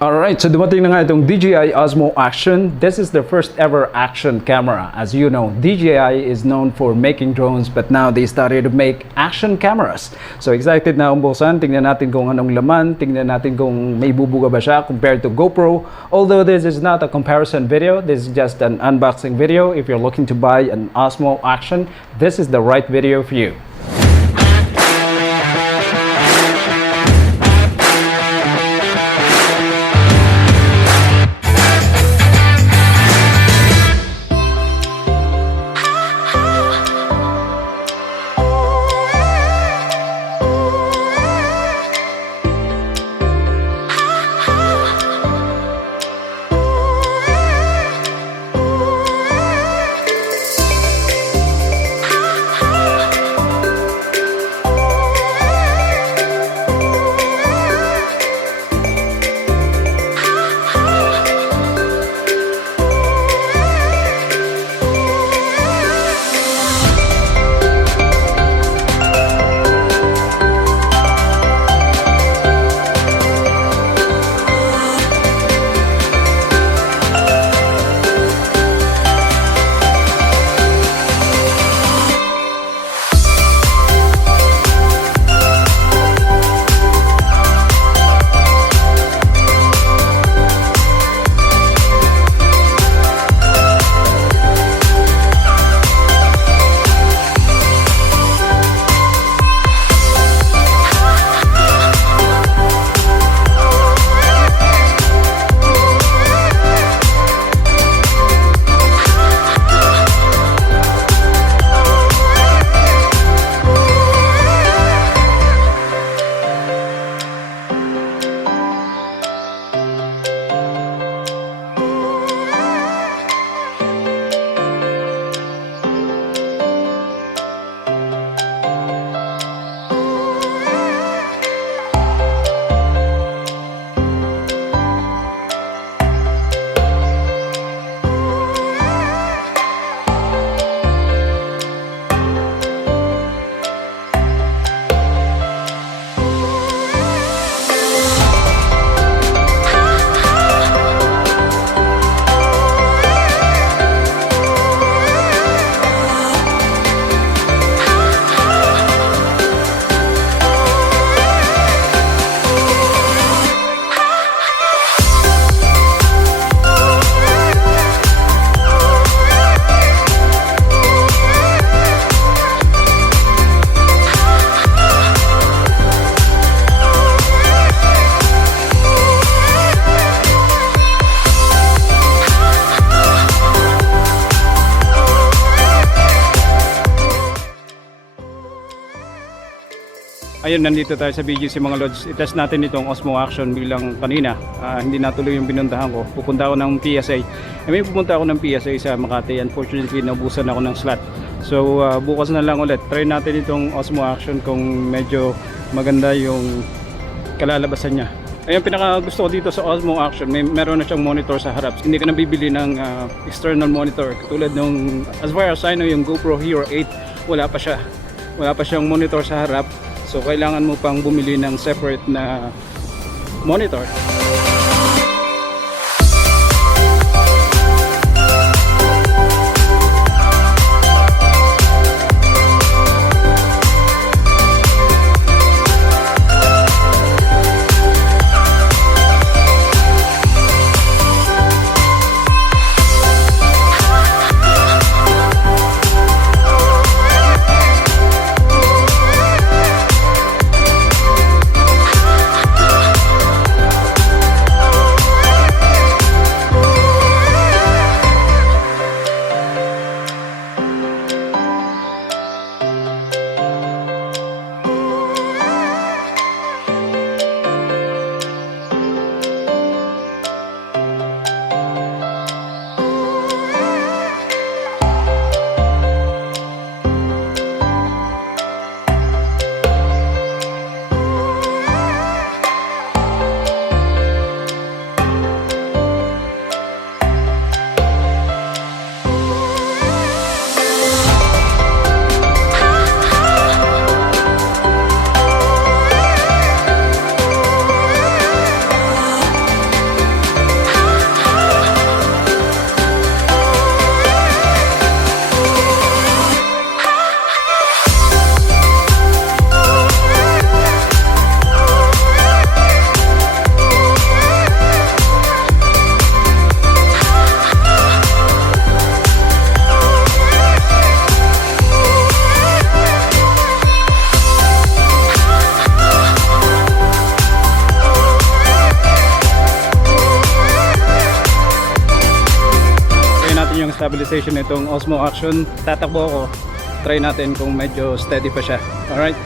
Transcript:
Alright, so dumating na nga itong DJI Osmo Action. This is the first ever action camera. As you know, DJI is known for making drones, but now they started to make action cameras. So excited na akong buksan. Tingnan natin kung anong laman. Tingnan natin kung may bubuga ba siya compared to GoPro. Although this is not a comparison video, this is just an unboxing video. If you're looking to buy an Osmo Action, this is the right video for you. Ayun, nandito tayo sa BGC mga lods. I-test natin itong Osmo Action bilang kanina. Hindi natuloy yung pinuntahan ko. Pupunta ako ng PSA. May pupunta ako ng PSA sa Makati. Unfortunately, naubusan ako ng slot. So, bukas na lang ulit. Try natin itong Osmo Action kung medyo maganda yung kalalabasan niya. Ayun, pinaka gusto ko dito sa Osmo Action, meron na siyang monitor sa harap. Hindi ka na bibili ng external monitor. Katulad nung, as far as I know, yung GoPro Hero 8, wala pa siya. Wala pa siyang monitor sa harap. So kailangan mo pang bumili ng separate na monitor. stabilization nitong Osmo Action. Tatakbo ako, try natin kung medyo steady pa siya. Alright,